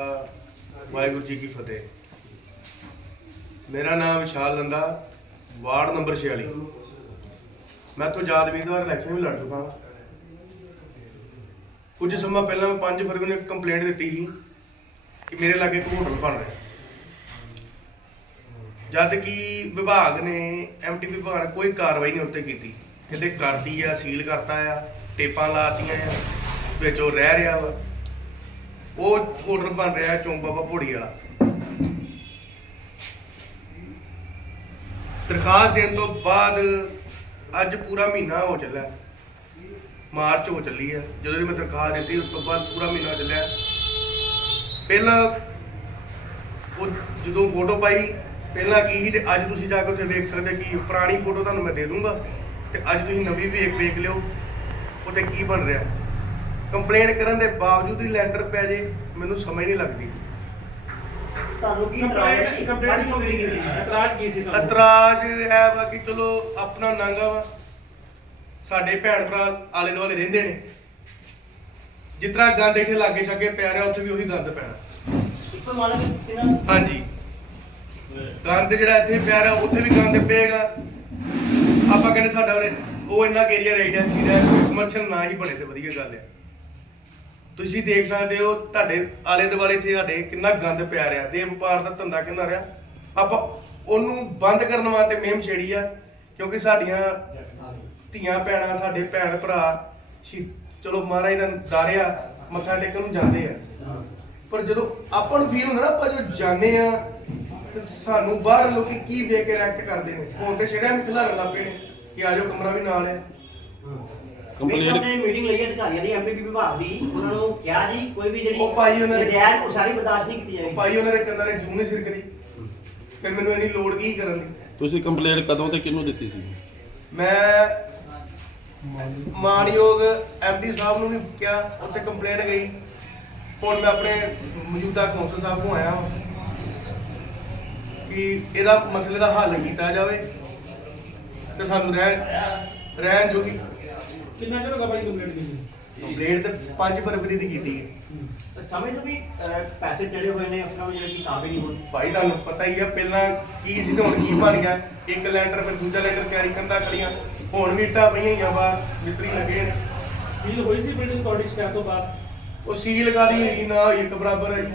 ਵਾਹਿਗੁਰੂ ਜੀ ਕੀ ਫਤਿਹ। ਮੇਰਾ ਨਾਮ ਵਿਸ਼ਾਲ ਲੰਦਾ ward number 46 ਮੈਂ ਤੋਂ ਆਜ਼ਾਦ ਉਮੀਦਵਾਰ ਇਲੈਕਸ਼ਨ ਵੀ ਲੜ ਚੁੱਕਾ ਕੁਝ ਸਮਾਂ ਪਹਿਲਾਂ ਮੈਂ 5 ਫਰਵਰੀ ਨੂੰ ਇੱਕ ਕੰਪਲੇਂਟ ਦਿੱਤੀ ਸੀ ਕਿ ਮੇਰੇ ਲਾਗੇ ਇੱਕ ਹੋਟਲ ਬਣ ਰਿਹਾ ਜਦ ਕਿ ਵਿਭਾਗ ਨੇ ਐਮਟੀ ਵਿਭਾਗ ਨੇ ਕੋਈ ਕਾਰਵਾਈ ਨਹੀਂ ਉੱਤੇ ਕੀਤੀ। ਕਿਤੇ ਕਰਦੀ ਆ, ਸੀਲ ਕਰਤਾ ਆ, ਟੇਪਾਂ ਲਾਤੀਆਂ ਆ, ਵਿੱਚ ਉਹ ਰਹਿ ਰਿਹਾ ਵਾ। ਉਹ ਹੋਟਲ ਬਣ ਰਿਹਾ ਚੌਂਕ ਬਾਬਾ ਭੋੜੀ ਵਾਲਾ। ਦਰਖਾਸਤ ਦੇਣ ਤੋਂ ਬਾਅਦ ਅੱਜ ਪੂਰਾ ਮਹੀਨਾ ਹੋ ਚੱਲਿਆ। ਮਾਰਚ ਹੋ ਚੱਲੀ ਹੈ। ਜਦੋਂ ਦੀ ਮੈਂ ਦਰਖਾਸਤ ਦਿੱਤੀ, ਉਸ ਤੋਂ ਬਾਅਦ ਪੂਰਾ ਮਹੀਨਾ ਚੱਲਿਆ। ਪਹਿਲਾਂ ਉਹ ਜਦੋਂ ਫੋਟੋ ਪਾਈ, ਪਹਿਲਾਂ ਕੀ ਸੀ ਤੇ ਅੱਜ ਤੁਸੀਂ ਜਾ ਕੇ ਉੱਥੇ ਵੇਖ ਸਕਦੇ ਕਿ ਪੁਰਾਣੀ ਫੋਟੋ ਤੁਹਾਨੂੰ ਮੈਂ ਦੇ ਦੂੰਗਾ। ਤੇ ਅੱਜ ਤੁਸੀਂ ਨਵੀਂ ਵੇਖ ਵੇਖ ਲਿਓ। ਉੱਥੇ ਕੀ ਬਣ ਰਿਹਾ? ਕੰਪਲੇਂਟ ਕਰਨ ਦੇ ਬਾਵਜੂਦ ਹੀ ਲੈਂਟਰ ਪੈ ਜੇ ਮੈਨੂੰ ਸਮਝ ਨਹੀਂ ਲੱਗਦੀ। ਤੁਹਾਨੂੰ ਕੀ ਕੰਪਲੇਂਟ ਕੰਪਲੇਂਟ ਕਿਉਂ ਕਰੀ ਗਈ ਸੀ ਇਤਰਾਜ਼ ਕੀ ਸੀ ਤੁਹਾਨੂੰ? ਇਤਰਾਜ਼ ਇਹ ਵਾ ਕਿ ਚਲੋ ਆਪਣਾ ਨਾਂਗਾ ਵਾ। ਸਾਡੇ ਭੈਣ ਭਰਾ ਆਲੇ ਦੁਆਲੇ ਰਹਿੰਦੇ ਨੇ। ਜਿਸ ਤਰ੍ਹਾਂ ਗੰਦ ਇੱਥੇ ਲਾਗੇ ਛਾਗੇ ਪਿਆ ਰਿਹਾ ਉੱਥੇ ਵੀ ਉਹੀ ਗੰਦ ਪੈਣਾ। ਇੱਕੋ ਮਾਲਕ ਕਿਨਾਂ ਹਾਂਜੀ। ਗੰਦ ਜਿਹੜਾ ਇੱਥੇ ਪਿਆ ਰਿਹਾ ਉੱਥੇ ਵੀ ਗੰਦ ਪਏਗਾ। ਆਪਾਂ ਕਹਿੰਦੇ ਸਾਡਾ ਉਹ ਇੰਨਾ ਏਰੀਆ ਰੈਜ਼ੀਡੈਂਸੀ ਦਾ ਕਮਰਸ਼ੀਅਲ ਨਾ ਹੀ ਬਣੇ ਤੇ ਵਧੀਆ ਗੱਲ ਹੈ। ਤੁਸੀਂ ਦੇਖ ਸਕਦੇ ਹੋ ਤੁਹਾਡੇ ਆਲੇ ਦੁਆਲੇ ਇੱਥੇ ਸਾਡੇ ਕਿੰਨਾ ਗੰਦ ਪਿਆ ਰਿਹਾ ਦੇ ਵਪਾਰ ਦਾ ਧੰਦਾ ਕਿੰਨਾ ਰਿਹਾ? ਆਪਾਂ ਉਹਨੂੰ ਬੰਦ ਕਰਨ ਵਾਸਤੇ ਮੇਮ ਛੇੜੀ ਆ, ਕਿਉਂਕਿ ਸਾਡੀਆਂ ਧੀਆਂ ਭੈਣਾਂ, ਸਾਡੇ ਭੈਣ ਭਰਾ ਚਲੋ ਮਹਾਰਾਜ ਦਾ ਦਾਰਿਆ ਮੱਥਾ ਟੇਕਣ ਨੂੰ ਜਾਂਦੇ ਆ। ਪਰ ਜਦੋਂ ਆਪਾਂ ਨੂੰ ਫੀਲ ਹੁੰਦਾ ਨਾ, ਆਪਾਂ ਜਦੋਂ ਜਾਂਦੇ ਆ, ਤੇ ਸਾਨੂੰ ਬਾਹਰ ਲੋਕੀ ਕੀ ਵੇਖ ਕੇ ਰਿਐਕਟ ਕਰਦੇ ਨੇ? ਹੁਣ ਤੇ ਸ਼ਹਿਰਾਂ ਵਿੱਚ ਖਿਲਾਰਨ ਲੱਗ ਪਏ ਨੇ, ਕਿ ਆਜੋ ਕਮਰਾ ਵੀ ਨਾਲ ਹੈ। ਕੰਪਲੇਂਟ ਨੇ ਮੀਟਿੰਗ ਲਈ ਅਧਿਕਾਰੀਆਂ ਦੀ ਐਮਪੀਪੀ ਵਿਭਾਗ ਦੀ। ਉਹਨਾਂ ਨੂੰ ਕਿਹਾ ਜੀ ਕੋਈ ਵੀ ਜਿਹੜੀ ਉਹ ਭਾਈ ਉਹਨਾਂ ਨੇ- ਨਜਾਇਜ਼ ਉਸਾਰੀ ਬਰਦਾਸ਼ਤ ਨਹੀਂ ਕੀਤੀ ਉਹ ਜਾਏਗੀ। ਭਾਈ ਉਹਨਾਂ ਨੇ ਕੰਨਾਂ ਨੇ ਜੂੰ ਨਹੀਂ ਸਿਰਕਦੀ। ਫਿਰ ਮੈਨੂੰ ਇੰਨੀ ਲੋੜ ਕੀ ਕਰਨ ਦੀ? ਤੁਸੀਂ ਕੰਪਲੇਂਟ ਕਦੋਂ ਤੇ ਕਿਹਨੂੰ ਦਿੱਤੀ ਸੀ? ਮੈਂ ਮਾਨਯੋਗ ਐਮਡੀ ਸਾਹਿਬ ਨੂੰ ਵੀ ਕਿਹਾ ਉੱਥੇ ਕੰਪਲੇਂਟ ਗਈ। ਹੁਣ ਮੈਂ ਆਪਣੇ ਮੌਜੂਦਾ ਕੌਂਸਲ ਸਾਹਿਬ ਨੂੰ ਆਇਆ ਹਾਂ ਕਿ ਇਹਦਾ ਮਸਲੇ ਦਾ ਹੱਲ ਕੀਤਾ ਜਾਵੇ ਤੇ ਸਾਨੂੰ ਰਹਿਣ ਰਹਿਣ ਜੋਗੀ ਕਿੰਨਾ ਚਿਰ ਹੋ ਗਿਆ ਭਾਈ ਕੰਪਲੇਂਟ ਕੀਤੀ? ਕੰਪਲੇਂਟ ਤੇ 5 ਫਰਵਰੀ ਦੀ ਕੀਤੀ ਹੈ। ਤਾਂ ਸਮਝ ਲਓ ਵੀ ਅਹ, ਪੈਸੇ ਚੜੇ ਹੋਏ ਨੇ ਅਫਸਰਾਂ ਨੂੰ ਜਿਹੜੇ ਕਿ ਕਾਬਿਲ ਨਹੀਂ ਹੋਣ ਭਾਈ ਤੁਹਾਨੂੰ ਪਤਾ ਹੀ ਆ ਪਹਿਲਾਂ ਕੀ ਸੀ ਤੇ ਹੁਣ ਕੀ ਬਣ ਗਿਆ। ਇੱਕ ਲੈਂਟਰ ਫਿਰ ਦੂਜਾ ਲੈਂਟਰ ਤਿਆਰੀ ਕੰਦਾ ਖੜੀਆਂ ਹੁਣ ਵੀ ਇੱਟਾਂ ਪਈਆਂ ਹੀ ਆ ਬਾਹਰ ਮਿਸਤਰੀ ਲੱਗੇ ਨੇ। ਸੀਲ ਹੋਈ ਸੀ ਬਿਲਡਿੰਗ ਤੁਹਾਡੀ ਸ਼ਿਕਾਇਤ ਤੋਂ ਬਾਅਦ? ਉਹ ਸੀਲ ਕਾਦੀ ਹੋਈ ਨਾ ਹੋਈ ਇੱਕ ਬਰਾਬਰ ਹੈ ਜੀ।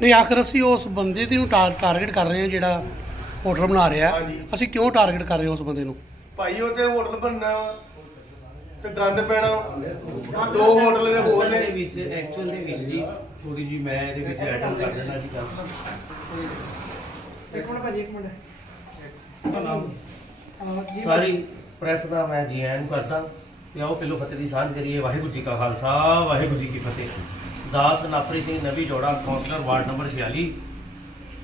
ਨਹੀਂ ਆਖਰ ਅਸੀਂ ਉਸ ਬੰਦੇ ਦੀ ਨੂੰ ਟਾਰ- ਟਾਰਗੇਟ ਕਰ ਰਹੇ ਹਾਂ ਜਿਹੜਾ ਹੋਟਲ ਬਣਾ ਰਿਹਾ। ਹਾਂਜੀ। ਅਸੀਂ ਕਿਉਂ ਟਾਰਗੇਟ ਕਰ ਰਹੇ ਹਾਂ ਉਸ ਬੰਦੇ ਨੂੰ? ਭਾਈ ਉਹ ਤੇ ਹੋਟਲ ਬਣਨਾ ਵਾ। ਤੇ ਗੰਦ ਪੈਣਾ। ਦੋ ਹੋਟਲ ਦੇ ਹੋਰ ਦੇ ਨੇ ਵਿੱਚ ਐਕਚੁਅਲ ਦੇ ਵਿੱਚ ਜੀ ਥੋੜੀ ਜੀ ਮੈਂ ਇਹਦੇ ਵਿੱਚ ਐਡਮ ਕਰ ਦੇਣਾ ਜੀ ਗੱਲ ਇੱਕ ਮਿੰਟ ਭਾਜੀ ਇੱਕ ਮਿੰਟ। ਨਾਮ ਸਾਰੀ ਪ੍ਰੈਸ ਦਾ ਮੈਂ ਜੀ ਆਇਆਂ ਨੂੰ ਕਰਦਾ ਤੇ ਆਓ ਪਹਿਲੋਂ ਫਤਿਹ ਦੀ ਸਾਂਝ ਕਰੀਏ। ਵਾਹਿਗੁਰੂ ਜੀ ਕਾ ਖਾਲਸਾ ਵਾਹਿਗੁਰੂ ਜੀ ਕੀ ਫਤਿਹ। ਦਾਸ ਨਾਪਰੀ ਸਿੰਘ ਨਵੀ ਜੋੜਾ ਕਾਉਂਸਲਰ ਵਾਰਡ ਨੰਬਰ 46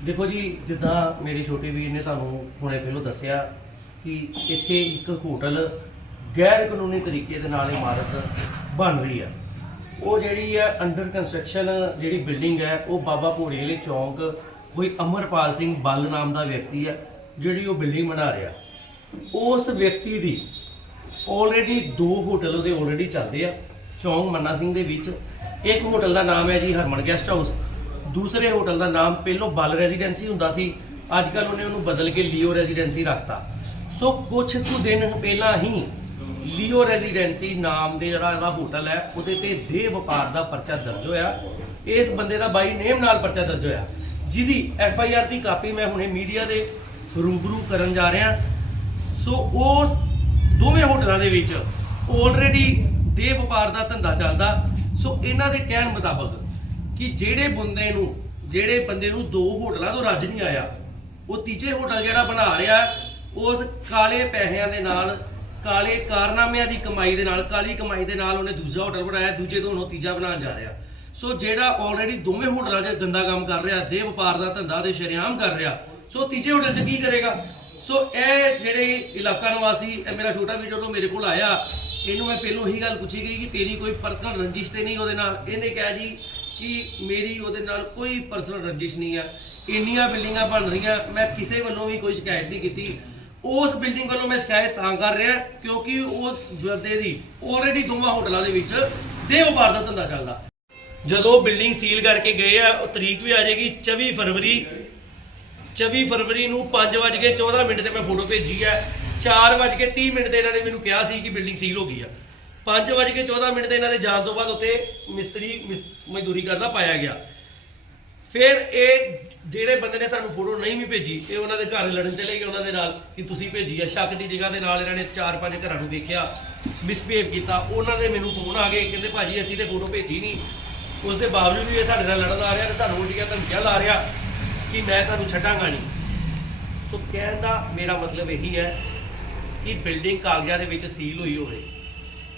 ਦੇਖੋ ਜੀ ਜਿੱਦਾਂ ਮੇਰੇ ਛੋਟੇ ਵੀਰ ਨੇ ਤੁਹਾਨੂੰ ਹੁਣੇ ਪਹਿਲੋਂ ਦੱਸਿਆ ਕਿ ਇੱਥੇ ਇੱਕ ਹੋਟਲ ਗੈਰ ਕਾਨੂੰਨੀ ਤਰੀਕੇ ਦੇ ਨਾਲ ਇਮਾਰਤ ਬਣ ਰਹੀ ਹੈ ਉਹ ਜਿਹੜੀ ਹੈ ਅੰਡਰ ਕੰਸਟਰਕਸ਼ਨ ਜਿਹੜੀ ਬਿਲਡਿੰਗ ਹੈ, ਉਹ ਬਾਬਾ ਭੋੜੇ ਵਾਲੇ ਚੌਂਕ ਕੋਈ ਅਮਰਪਾਲ ਸਿੰਘ ਬੱਲ ਨਾਮ ਦਾ ਵਿਅਕਤੀ ਹੈ ਜਿਹੜੀ ਉਹ ਬਿਲਡਿੰਗ ਬਣਾ ਰਿਹਾ। ਉਸ ਵਿਅਕਤੀ ਦੀ ਆਲਰੇਡੀ ਦੋ ਹੋਟਲ ਉਹਦੇ ਆਲਰੇਡੀ ਚੱਲਦੇ ਆ, ਚੌਂਕ ਮੰਨਾ ਸਿੰਘ ਦੇ ਵਿੱਚ। ਇੱਕ ਹੋਟਲ ਦਾ ਨਾਮ ਹੈ ਜੀ ਹਰਮਨ ਗੈਸਟ ਹਾਊਸ ਦੂਸਰੇ ਹੋਟਲ ਦਾ ਨਾਮ ਪਹਿਲੋਂ ਬਲ ਰੈਜ਼ੀਡੈਂਸੀ ਹੁੰਦਾ ਸੀ, ਅੱਜ ਕੱਲ ਉਹਨੇ ਉਹਨੂੰ ਬਦਲ ਕੇ ਲੀਓ ਰੈਜ਼ੀਡੈਂਸੀ ਰੱਖਤਾ। ਸੋ ਕੁਝ ਕੁ ਦਿਨ ਪਹਿਲਾਂ ਹੀ ਲੀਓ ਰੈਜ਼ੀਡੈਂਸੀ ਨਾਮ ਦੇ ਜਿਹੜਾ ਇਹਦਾ ਹੋਟਲ ਹੈ, ਉਹਦੇ ਤੇ ਦੇਹ ਵਪਾਰ ਦਾ ਪਰਚਾ ਦਰਜ ਹੋਇਆ। ਇਸ ਬੰਦੇ ਦਾ ਬਾਈ ਨੇਮ ਨਾਲ ਪਰਚਾ ਦਰਜ ਹੋਇਆ। ਜਿਹਦੀ ਐਫ ਆਈ ਆਰ ਦੀ ਕਾਪੀ ਮੈਂ ਹੁਣੇ ਮੀਡੀਆ ਦੇ ਰੂਬਰੂ ਕਰਨ ਜਾ ਰਿਹਾ। ਸੋ ਉਸ ਦੋਵੇਂ ਹੋਟਲਾਂ ਦੇ ਵਿੱਚ ਆਲਰੇਡੀ ਦੇਹ ਵਪਾਰ ਦਾ ਧੰਦਾ ਚੱਲਦਾ। ਸੋ ਇਹਨਾਂ ਦੇ ਕਹਿਣ ਮੁਤਾਬਕ ਕਿ ਜਿਹੜੇ ਬੰਦੇ ਨੂੰ, ਜਿਹੜੇ ਬੰਦੇ ਨੂੰ ਦੋ ਹੋਟਲਾਂ ਤੋਂ ਰੱਜ ਨਹੀਂ ਆਇਆ, ਉਹ ਤੀਜੇ ਹੋਟਲ ਜਿਹੜਾ ਬਣਾ ਰਿਹਾ, ਉਸ ਕਾਲੇ ਪੈਸਿਆਂ ਦੇ ਨਾਲ ਕਾਲੇ ਕਾਰਨਾਮਿਆਂ ਦੀ ਕਮਾਈ ਦੇ ਨਾਲ, ਕਾਲੀ ਕਮਾਈ ਦੇ ਨਾਲ ਉਹਨੇ ਦੂਜਾ ਹੋਟਲ ਬਣਾਇਆ, ਦੂਜੇ ਤੋਂ ਹੁਣ ਤੀਜਾ ਬਣਾਉਣ ਜਾ ਰਿਹਾ। ਸੋ ਜਿਹੜਾ ਆਲਰੇਡੀ ਦੋਵੇਂ ਹੋਟਲਾਂ 'ਚ ਗੰਦਾ ਕੰਮ ਕਰ ਰਿਹਾ ਦੇ ਵਪਾਰ ਦਾ ਧੰਦਾ ਤੇ ਸ਼ਰੇਆਮ ਕਰ ਰਿਹਾ ਸੋ ਤੀਜੇ ਹੋਟਲ 'ਚ ਕੀ ਕਰੇਗਾ? ਸੋ ਇਹ ਜਿਹੜੇ ਇਲਾਕਾ ਨਿਵਾਸੀ, ਇਹ ਮੇਰਾ ਛੋਟਾ ਵੀਰ ਜਦੋਂ ਮੇਰੇ ਕੋਲ ਆਇਆ, ਇਹਨੂੰ ਮੈਂ ਪਹਿਲੋਂ ਹੀ ਗੱਲ ਪੁੱਛੀ ਗਈ ਕਿ ਤੇਰੀ ਕੋਈ ਪਰਸਨਲ ਰੰਜਿਸ਼ ਤੇ ਨਹੀਂ ਉਹਦੇ ਨਾਲ। ਇਹਨੇ ਕਿਹਾ ਜੀ ਕਿ ਮੇਰੀ ਉਹਦੇ ਨਾਲ ਕੋਈ ਪਰਸਨਲ ਰੰਜਿਸ਼ ਨਹੀਂ ਆ। ਇੰਨੀਆਂ ਬਿਲਡਿੰਗਾਂ ਬਣ ਰਹੀਆਂ, ਮੈਂ ਕਿਸੇ ਵੱਲੋਂ ਵੀ ਕੋਈ ਸ਼ਿਕਾਇਤ ਨਹੀਂ ਕੀਤੀ। ਉਸ ਬਿਲਡਿੰਗ ਵੱਲੋਂ ਮੈਂ ਸ਼ਿਕਾਇਤ ਤਾਂ ਕਰ ਰਿਹਾ, ਕਿਉਂਕਿ ਉਸ ਬੰਦੇ ਦੀ ਆਲਰੇਡੀ ਦੋਵਾਂ ਹੋਟਲਾਂ ਦੇ ਵਿੱਚ ਦੇ ਵਪਾਰ ਦਾ ਧੰਦਾ ਚੱਲਦਾ। ਜਦੋਂ ਬਿਲਡਿੰਗ ਸੀਲ ਕਰਕੇ ਗਏ ਆ, ਉਹ ਤਰੀਕ ਵੀ ਆ ਜਾਏਗੀ 24 ਫਰਵਰੀ 24 ਫਰਵਰੀ ਨੂੰ 5:14 ਮਿੰਟ ਤੇ ਮੈਂ ਫੋਟੋ ਭੇਜੀ ਹੈ 4:30 ਮਿੰਟ ਤੇ ਇਹਨਾਂ ਨੇ ਮੈਨੂੰ ਕਿਹਾ ਸੀ ਕਿ ਬਿਲਡਿੰਗ ਸੀਲ ਹੋ ਗਈ ਆ। 5:14 ਮਿੰਟ ਤੇ ਇਹਨਾਂ ਦੇ ਜਾਣ ਤੋਂ ਬਾਅਦ ਉੱਥੇ ਮਿਸਤਰੀ, ਮਿਸ- ਮਜ਼ਦੂਰੀ ਕਰਦਾ ਪਾਇਆ ਗਿਆ। ਫਿਰ ਇਹ ਜਿਹੜੇ ਬੰਦੇ ਨੇ ਸਾਨੂੰ ਫੋਟੋ ਨਹੀਂ ਵੀ ਭੇਜੀ, ਇਹ ਉਹਨਾਂ ਦੇ ਘਰ ਲੜਨ ਚਲੇ ਗਏ, ਉਹਨਾਂ ਦੇ ਨਾਲ ਕਿ ਤੁਸੀਂ ਭੇਜੀ ਆ। ਸ਼ੱਕ ਦੀ ਜਗ੍ਹਾ ਦੇ ਨਾਲ ਇਹਨਾਂ ਨੇ ਚਾਰ ਪੰਜ ਘਰਾਂ ਨੂੰ ਦੇਖਿਆ ਮਿਸਬੀਹੇਵ ਕੀਤਾ। ਉਹਨਾਂ ਦੇ ਮੈਨੂੰ ਫੋਨ ਆ ਗਏ, ਕਹਿੰਦੇ ਭਾਜੀ ਅਸੀਂ ਤੇ ਫੋਟੋ ਭੇਜੀ ਨਹੀਂ। ਉਸ ਦੇ ਬਾਵਜੂਦ ਵੀ ਇਹ ਸਾਡੇ ਨਾਲ ਲੜਨ ਆ ਰਿਹਾ ਤੇ ਸਾਨੂੰ ਉਲਟੀਆਂ ਧਮਕੀਆਂ ਲਾ ਰਿਹਾ ਕਿ ਮੈਂ ਤੁਹਾਨੂੰ ਛੱਡਾਂਗਾ ਨਹੀਂ। ਸੋ ਕਹਿਣ ਦਾ ਮੇਰਾ ਮਤਲਬ ਇਹੀ ਹੈ ਕਿ ਬਿਲਡਿੰਗ ਕਾਗਜ਼ਾਂ ਦੇ ਵਿੱਚ ਸੀਲ ਹੋਈ ਹੋਵੇ।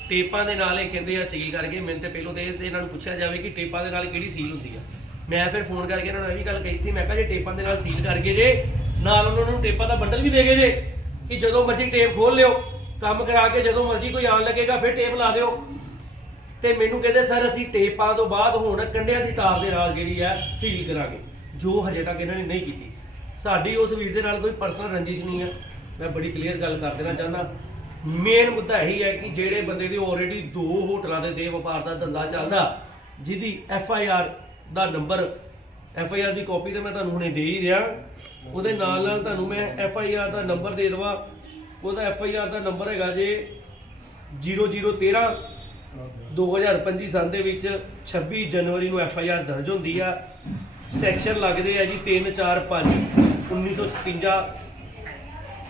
ਟੇਪਾਂ ਦੇ ਨਾਲ ਇਹ ਕਹਿੰਦੇ ਆ ਸੀਲ ਕਰਕੇ, ਮੈਨੂੰ ਤੇ ਪਹਿਲੋਂ ਤੇ ਇਹਨਾਂ ਨੂੰ ਪੁੱਛਿਆ ਜਾਵੇ ਕਿ ਟੇਪਾਂ ਦੇ ਨਾਲ ਕਿਹੜੀ ਸੀਲ ਹੁੰਦੀ ਆ। ਮੈਂ ਫਿਰ ਫੋਨ ਕਰਕੇ ਇਹਨਾਂ ਨੂੰ ਇਹ ਵੀ ਗੱਲ ਕਹੀ ਸੀ, ਮੈਂ ਕਿਹਾ ਜੇ ਟੇਪਾਂ ਦੇ ਨਾਲ ਸੀਲ ਕਰਕੇ ਜੇ, ਨਾਲ ਉਹਨਾਂ ਨੂੰ ਟੇਪਾਂ ਦਾ ਬੰਡਲ ਵੀ ਦੇ ਗਏ ਜੇ, ਕਿ ਜਦੋਂ ਮਰਜ਼ੀ ਟੇਪ ਖੋਲ ਲਿਓ, ਕੰਮ ਕਰਾ ਕੇ ਜਦੋਂ ਮਰਜ਼ੀ ਕੋਈ ਆਉਣ ਲੱਗੇਗਾ, ਫਿਰ ਟੇਪ ਲਾ ਦਿਓ। ਤੇ ਮੈਨੂੰ ਕਹਿੰਦੇ, ਸਰ, ਅਸੀਂ ਟੇਪਾਂ ਤੋਂ ਬਾਅਦ ਹੁਣ ਕੰਡਿਆਂ ਦੀ ਤਾਰ ਦੇ ਨਾਲ ਜਿਹੜੀ ਹੈ ਸੀਲ ਕਰਾਂਗੇ। ਜੋ ਹਜੇ ਤੱਕ ਇਹਨਾਂ ਨੇ ਨਹੀਂ ਕੀਤੀ। ਸਾਡੀ ਉਸ ਵੀਰ ਦੇ ਨਾਲ ਕੋਈ ਪਰਸਨਲ ਰੰਜਿਸ਼ ਨਹੀਂ ਹੈ। ਮੈਂ ਬੜੀ ਕਲੀਅਰ ਗੱਲ ਕਰ ਦੇਣਾ ਚਾਹੁੰਦਾ। ਮੇਨ ਮੁੱਦਾ ਇਹੀ ਹੈ ਕਿ ਜਿਹੜੇ ਬੰਦੇ ਦੀ ਆਲਰੇਡੀ ਦੋ ਹੋਟਲਾਂ ਦੇ ਦੇ ਵਪਾਰ ਦਾ ਧੰਦਾ ਚੱਲਦਾ, ਜਿਹਦੀ ਐਫ ਆਈ ਆਰ ਦਾ ਨੰਬਰ ਐਫ ਆਈ ਆਰ ਦੀ ਕਾਪੀ ਤੇ ਮੈਂ ਤੁਹਾਨੂੰ ਹੁਣੇ ਦੇ ਹੀ ਰਿਹਾ। ਉਹਦੇ ਨਾਲ ਨਾਲ ਤੁਹਾਨੂੰ ਮੈਂ ਐਫ ਆਈ ਆਰ ਦਾ ਨੰਬਰ ਦੇ ਦੇਵਾਂ। ਉਹਦਾ ਐਫ ਆਈ ਆਰ ਦਾ ਨੰਬਰ ਹੈਗਾ ਜੇ 0013 2025 ਸਾਲ ਦੇ ਵਿੱਚ 26 ਜਨਵਰੀ ਨੂੰ ਐਫ ਆਈ ਆਰ ਦਰਜ ਹੁੰਦੀ ਆ। ਸੈਕਸ਼ਨ ਲੱਗਦੇ ਆ ਜੀ 3 4 5 1956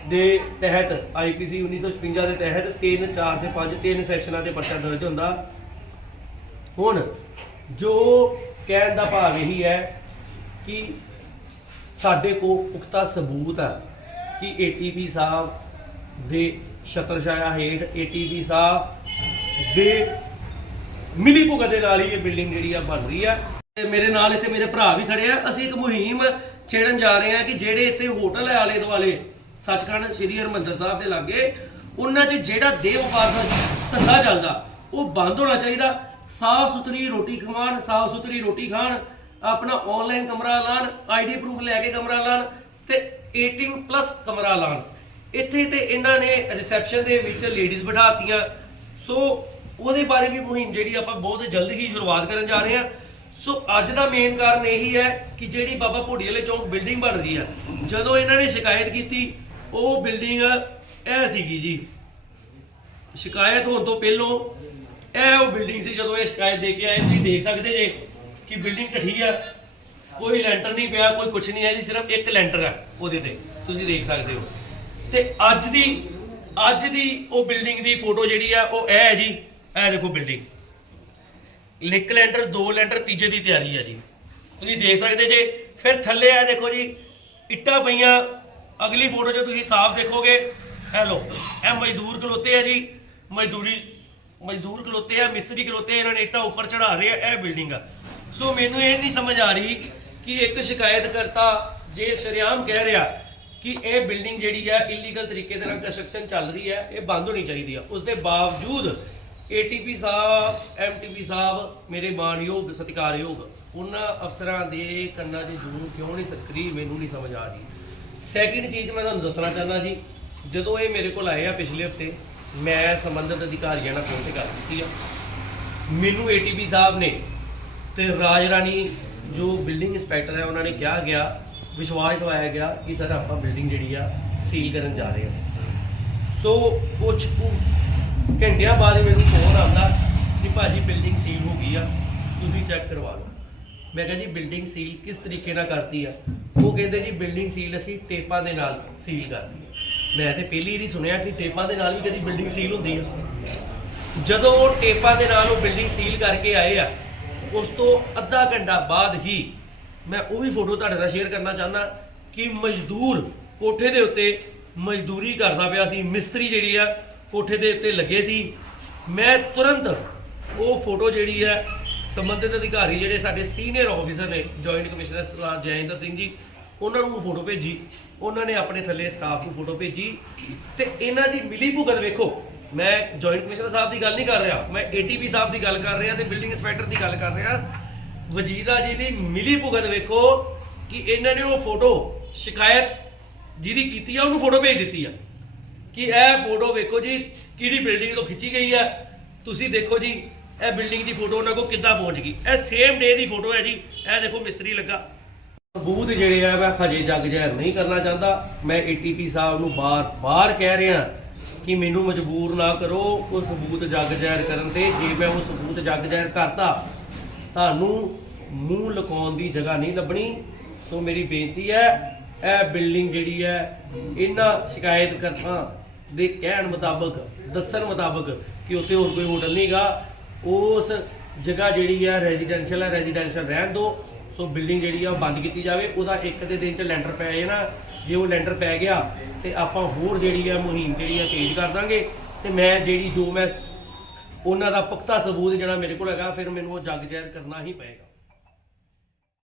ਦੇ ਤਹਿਤ ਆਈਪੀਸੀ 1956 ਦੇ ਤਹਿਤ 3 4 ਤੇ 5 ਤਿੰਨ ਸੈਕਸ਼ਨਾਂ ਦੇ ਪਰਚਾ ਦਰਜ ਹੁੰਦਾ। ਹੁਣ ਜੋ ਕਹਿਣ ਦਾ ਭਾਵ ਇਹੀ ਹੈ ਕਿ ਸਾਡੇ ਕੋਲ ਪੁਖਤਾ ਸਬੂਤ ਹੈ ਕਿ ਏਟੀਪੀ ਸਾਹਿਬ ਦੇ ਛਤਰਛਾਇਆ ਹੇਠ ਏਟੀਪੀ ਸਾਹਿਬ ਦੇ ਮਿਲੀ ਭੁਗਤ ਦੇ ਨਾਲ ਹੀ ਇਹ ਬਿਲਡਿੰਗ ਜਿਹੜੀ ਆ ਬਣ ਰਹੀ ਆ। ਤੇ ਮੇਰੇ ਨਾਲ ਇੱਥੇ ਮੇਰੇ ਭਰਾ ਵੀ ਖੜੇ ਆ। ਅਸੀਂ ਇੱਕ ਮੁਹਿੰਮ ਛੇੜਨ ਜਾ ਰਹੇ ਆ ਕਿ ਜਿਹੜੇ ਇੱਥੇ ਹੋਟਲ ਹੈ ਆਲੇ ਦੁਆਲੇ, ਸੱਚਖੰਡ ਸ੍ਰੀ ਹਰਿਮੰਦਰ ਸਾਹਿਬ ਦੇ ਲਾਗੇ, ਉਹਨਾਂ 'ਚ ਜਿਹੜਾ ਦੇਹ ਵਪਾਰ ਦਾ ਧੰਦਾ ਚੱਲਦਾ, ਉਹ ਬੰਦ ਹੋਣਾ ਚਾਹੀਦਾ। ਸਾਫ਼ ਸੁਥਰੀ ਰੋਟੀ ਖਵਾਣ ਸਾਫ਼ ਸੁਥਰੀ ਰੋਟੀ ਖਾਣ, ਆਪਣਾ ਆਨਲਾਈਨ ਕਮਰਾ ਲਾਣ ਆਈਡੀ ਪ੍ਰੂਫ ਲੈ ਕੇ ਕਮਰਾ ਲਾਣ ਤੇ 18 ਪਲੱਸ ਕਮਰਾ ਲਾਣ। ਇੱਥੇ ਤੇ ਇਹਨਾਂ ਨੇ ਰਿਸੈਪਸ਼ਨ ਦੇ ਵਿੱਚ ਲੇਡੀਜ਼ ਬਿਠਾਤੀਆਂ। ਸੋ ਉਹਦੇ ਬਾਰੇ ਵੀ ਮੁਹਿੰਮ ਜਿਹੜੀ ਆਪਾਂ ਬਹੁਤ ਜਲਦੀ ਹੀ ਸ਼ੁਰੂਆਤ ਕਰਨ ਜਾ ਰਹੇ ਹਾਂ। ਸੋ ਅੱਜ ਦਾ ਮੇਨ ਕਾਰਨ ਇਹੀ ਹੈ ਕਿ ਜਿਹੜੀ ਬਾਬਾ ਭੋੜੀ ਵਾਲੇ ਚੌਂਕ ਬਿਲਡਿੰਗ ਬਣ ਰਹੀ ਹੈ। ਜਦੋਂ ਇਹਨਾਂ ਨੇ ਸ਼ਿਕਾਇਤ ਕੀਤੀ, ਉਹ ਬਿਲਡਿੰਗ ਇਹ ਸੀਗੀ ਜੀ। ਸ਼ਿਕਾਇਤ ਹੋਣ ਤੋਂ ਪਹਿਲਾਂ ਇਹ ਉਹ ਬਿਲਡਿੰਗ ਸੀ, ਜਦੋਂ ਇਹ ਸ਼ਿਕਾਇਤ ਦੇ ਕੇ ਆਏ, ਤੁਸੀਂ ਦੇਖ ਸਕਦੇ ਜੇ ਕਿ ਬਿਲਡਿੰਗ ਢੱਠੀ ਆ। ਕੋਈ ਲੈਂਟਰ ਨਹੀਂ ਪਿਆ, ਕੋਈ ਕੁਝ ਨਹੀਂ ਹੈ ਜੀ, ਸਿਰਫ ਇੱਕ ਲੈਂਟਰ ਹੈ ਉਹਦੇ ਤੇ। ਤੁਸੀਂ ਦੇਖ ਸਕਦੇ ਹੋ। ਤੇ ਅੱਜ ਦੀ ਅੱਜ ਦੀ ਉਹ ਬਿਲਡਿੰਗ ਦੀ ਫੋਟੋ ਜਿਹੜੀ ਆ, ਉਹ ਇਹ ਹੈ ਜੀ, ਇਹ ਦੇਖੋ ਬਿਲਡਿੰਗ ਲਿਕ ਲੈਂਟਰ ਦੋ ਲੈਂਟਰ ਤੀਜੇ ਦੀ ਤਿਆਰੀ ਹੈ ਜੀ। ਤੁਸੀਂ ਦੇਖ ਸਕਦੇ ਜੇ, ਫਿਰ ਥੱਲੇ ਆ ਦੇਖੋ ਜੀ, ਇੱਟਾਂ ਪਈਆਂ। ਅਗਲੀ ਫੋਟੋ 'ਚ ਤੁਸੀਂ ਸਾਫ਼ ਦੇਖੋਗੇ। ਹੈਲੋ ਇਹ ਮਜ਼ਦੂਰ ਖਲੋਤੇ ਆ ਜੀ, ਮਜ਼ਦੂਰੀ ਮਜ਼ਦੂਰ ਖਲੋਤੇ ਆ ਮਿਸਤਰੀ ਖਲੋਤੇ ਆ, ਇਹਨਾਂ ਨੇ ਇੱਟਾਂ ਉੱਪਰ ਚੜਾ ਰਹੇ ਆ ਇਹ ਬਿਲਡਿੰਗ ਆ। ਸੋ ਮੈਨੂੰ ਇਹ ਨਹੀਂ ਸਮਝ ਆ ਰਹੀ ਕਿ ਇੱਕ ਸ਼ਿਕਾਇਤ ਕਰਤਾ ਜੇ ਸ਼ਰੇਆਮ ਕਹਿ ਰਿਹਾ ਕਿ ਇਹ ਬਿਲਡਿੰਗ ਜਿਹੜੀ ਆ ਇਲੀਗਲ ਤਰੀਕੇ ਦੇ ਨਾਲ ਕੰਸਟਰਕਸ਼ਨ ਚੱਲ ਰਹੀ ਹੈ ਇਹ ਬੰਦ ਹੋਣੀ ਚਾਹੀਦੀ ਆ। ਉਸ ਦੇ ਬਾਵਜੂਦ ਏਟੀਪੀ ਸਾਹਿਬ ਐਮਟੀਪੀ ਸਾਹਿਬ ਮੇਰੇ ਮਾਣਯੋਗ ਸਤਿਕਾਰਯੋਗ ਉਹਨਾਂ ਅਫਸਰਾਂ ਦੇ ਕੰਨਾਂ 'ਚ ਜੂੰ ਕਿਉਂ ਨਹੀਂ ਸਕਰੀ ਮੈਨੂੰ ਨਹੀਂ ਸਮਝ ਆ ਰਹੀ। ਸੈਕਿੰਡ ਚੀਜ਼ ਮੈਂ ਤੁਹਾਨੂੰ ਦੱਸਣਾ ਚਾਹੁੰਦਾ ਜੀ ਜਦੋਂ ਇਹ ਮੇਰੇ ਕੋਲ ਆਏ ਆ ਪਿਛਲੇ ਹਫ਼ਤੇ ਮੈਂ ਸੰਬੰਧਿਤ ਅਧਿਕਾਰੀਆਂ ਨਾਲ ਫੋਨ ਤੇ ਗੱਲ ਕੀਤੀ ਆ। ਮੈਨੂੰ ਏਟੀਪੀ ਸਾਹਿਬ ਨੇ ਤੇ ਰਾਜ ਰਾਣੀ ਜੋ ਬਿਲਡਿੰਗ ਇੰਸਪੈਕਟਰ ਹੈ, ਉਹਨਾਂ ਨੇ ਕਿਹਾ ਗਿਆ, ਵਿਸ਼ਵਾਸ ਦਿਵਾਇਆ ਗਿਆ ਕਿ ਸਰ ਆਪਾਂ ਬਿਲਡਿੰਗ ਜਿਹੜੀ ਆ ਸੀਲ ਕਰਨ ਜਾ ਰਹੇ ਹਾਂ। ਸੋ ਕੁਝ ਘੰਟਿਆਂ ਬਾਅਦ ਮੈਨੂੰ ਫੋਨ ਆਉਂਦਾ ਕਿ ਭਾਜੀ ਬਿਲਡਿੰਗ ਸੀਲ ਹੋ ਗਈ ਆ, ਤੁਸੀਂ ਚੈੱਕ ਕਰਵਾ ਲਓ ਮੈਂ ਕਿਹਾ ਜੀ ਬਿਲਡਿੰਗ ਸੀਲ ਕਿਸ ਤਰੀਕੇ ਨਾਲ ਕਰਤੀ ਆ? ਉਹ ਕਹਿੰਦੇ ਜੀ ਬਿਲਡਿੰਗ ਸੀਲ ਅਸੀਂ ਟੇਪਾਂ ਦੇ ਨਾਲ ਸੀਲ ਕਰਦੀ ਹੈ ਮੈਂ ਤੇ ਪਹਿਲੀ ਵਾਰੀ ਸੁਣਿਆ ਕਿ ਟੇਪਾਂ ਦੇ ਨਾਲ ਵੀ ਕਦੀ ਬਿਲਡਿੰਗ ਸੀਲ ਹੁੰਦੀ ਆ। ਜਦੋਂ ਉਹ ਟੇਪਾਂ ਦੇ ਨਾਲ ਉਹ ਬਿਲਡਿੰਗ ਸੀਲ ਕਰਕੇ ਆਏ ਆ, ਉਸ ਤੋਂ ਅੱਧਾ ਘੰਟਾ ਬਾਅਦ ਹੀ ਮੈਂ ਉਹ ਵੀ ਫੋਟੋ ਤੁਹਾਡੇ ਨਾਲ ਸ਼ੇਅਰ ਕਰਨਾ ਚਾਹੁੰਦਾ ਕਿ ਮਜ਼ਦੂਰ ਕੋਠੇ ਦੇ ਉੱਤੇ ਮਜ਼ਦੂਰੀ ਕਰਦਾ ਪਿਆ ਸੀ, ਮਿਸਤਰੀ ਜਿਹੜੀ ਆ ਕੋਠੇ ਦੇ ਉੱਤੇ ਲੱਗੇ ਸੀ। ਮੈਂ ਤੁਰੰਤ ਉਹ ਫੋਟੋ ਜਿਹੜੀ ਹੈ ਸੰਬੰਧਿਤ ਅਧਿਕਾਰੀ ਜਿਹੜੇ ਸਾਡੇ ਸੀਨੀਅਰ ਆਫੀਸਰ ਨੇ ਜੁਆਇੰਟ ਕਮਿਸ਼ਨਰ ਸਰਦਾਰ ਜੈਇੰਦਰ ਸਿੰਘ ਜੀ ਉਹਨਾਂ ਨੂੰ ਫੋਟੋ ਭੇਜੀ, ਉਹਨਾਂ ਨੇ ਆਪਣੇ ਥੱਲੇ ਸਟਾਫ ਨੂੰ ਫੋਟੋ ਭੇਜੀ ਤੇ ਇਹਨਾਂ ਦੀ ਮਿਲੀ ਭੁਗਤ ਵੇਖੋ। ਮੈਂ ਜੁਆਇੰਟ ਕਮਿਸ਼ਨਰ ਸਾਹਿਬ ਦੀ ਗੱਲ ਨਹੀਂ ਕਰ ਰਿਹਾ, ਮੈਂ ਏਟੀਪੀ ਸਾਹਿਬ ਦੀ ਗੱਲ ਕਰ ਰਿਹਾ ਤੇ ਬਿਲਡਿੰਗ ਇੰਸਪੈਕਟਰ ਦੀ ਗੱਲ ਕਰ ਰਿਹਾ। ਵਜ਼ੀਰਾ ਜੀ ਦੀ ਮਿਲੀ ਭੁਗਤ ਵੇਖੋ ਕਿ ਇਹਨਾਂ ਨੇ ਉਹ ਫੋਟੋ ਸ਼ਿਕਾਇਤ ਜਿਹਦੀ ਕੀਤੀ ਆ, ਉਹਨੂੰ ਫੋਟੋ ਭੇਜ ਦਿੱਤੀ ਆ। ਕਿ ਇਹ ਫੋਟੋ ਵੇਖੋ ਜੀ, ਕਿਹੜੀ ਬਿਲਡਿੰਗ ਤੋਂ ਖਿੱਚੀ ਗਈ ਆ? ਤੁਸੀਂ ਦੇਖੋ ਜੀ, ਇਹ ਬਿਲਡਿੰਗ ਦੀ ਫੋਟੋ ਉਹਨਾਂ ਕੋਲ ਕਿੱਦਾਂ ਪਹੁੰਚ ਗਈ? ਇਹ ਸੇਮ ਡੇ ਦੀ ਫੋਟੋ ਹੈ ਜੀ, ਇਹ ਦੇਖੋ ਮਿਸਤਰੀ ਲੱਗਾ। ਸਬੂਤ ਜਿਹੜੇ ਆ, ਮੈਂ ਹਜੇ ਜੱਗ ਜ਼ਹਿਰ ਨਹੀਂ ਕਰਨਾ ਚਾਹੁੰਦਾ। ਮੈਂ ਏਟੀਪੀ ਸਾਹਿਬ ਨੂੰ ਬਾਰ-ਬਾਰ ਕਹਿ ਰਿਹਾ ਕਿ ਮੈਨੂੰ ਮਜਬੂਰ ਨਾ ਕਰੋ ਉਹ ਸਬੂਤ ਜੱਗ ਜ਼ਹਿਰ ਕਰਨ ਤੇ। ਜੇ ਮੈਂ ਉਹ ਸਬੂਤ ਜੱਗ ਜ਼ਹਿਰ ਕਰਤਾ, ਤੁਹਾਨੂੰ ਮੂੰਹ ਲਕਾਉਣ ਦੀ ਜਗ੍ਹਾ ਨਹੀਂ ਲੱਭਣੀ। ਸੋ ਮੇਰੀ ਬੇਨਤੀ ਹੈ, ਇਹ ਬਿਲਡਿੰਗ ਜਿਹੜੀ ਹੈ, ਇਹਨਾਂ ਸ਼ਿਕਾਇਤ ਸ਼ਿਕਾਇਤਕਰਤਾ ਦੇ ਕਹਿਣ ਮੁਤਾਬਕ, ਦੱਸਣ ਮੁਤਾਬਕ ਕਿ ਉੱਥੇ ਹੋਰ ਕੋਈ ਹੋਟਲ ਨਹੀਂਗਾ। ਉਸ ਜਗ੍ਹਾ ਜਿਹੜੀ ਹੈ ਰੈਜ਼ੀਡੈਂਸ਼ੀਅਲ ਹੈ ਰੈਜ਼ੀਡੈਂਸ਼ੀਅਲ ਰਹਿਣ ਦਿਓ। ਸੋ ਬਿਲਡਿੰਗ ਜਿਹੜੀ ਆ ਉਹ ਬੰਦ ਕੀਤੀ ਜਾਵੇ। ਉਹਦਾ ਇੱਕ ਦੇ ਦਿਨ ਚ ਲੈਂਟਰ ਪੈ ਜਾਣਾ ਜੇ ਉਹ ਲੈਂਟਰ ਪੈ ਗਿਆ, ਤੇ ਆਪਾਂ ਹੋਰ ਜਿਹੜੀ ਆ ਮੁਹਿੰਮ ਜਿਹੜੀ ਆ ਤੇਜ਼ ਕਰ ਦਾਂਗੇ। ਤੇ ਮੈਂ ਜਿਹੜੀ ਜੋ ਮੈਂ ਉਹਨਾਂ ਦਾ ਪੁਖਤਾ ਸਬੂਤ ਜਿਹੜਾ ਮੇਰੇ ਕੋਲ ਹੈਗਾ, ਫਿਰ ਮੈਨੂੰ ਉਹ ਜੱਗ ਜ਼ਹਿਰ ਕਰਨਾ ਹੀ ਪਏਗਾ।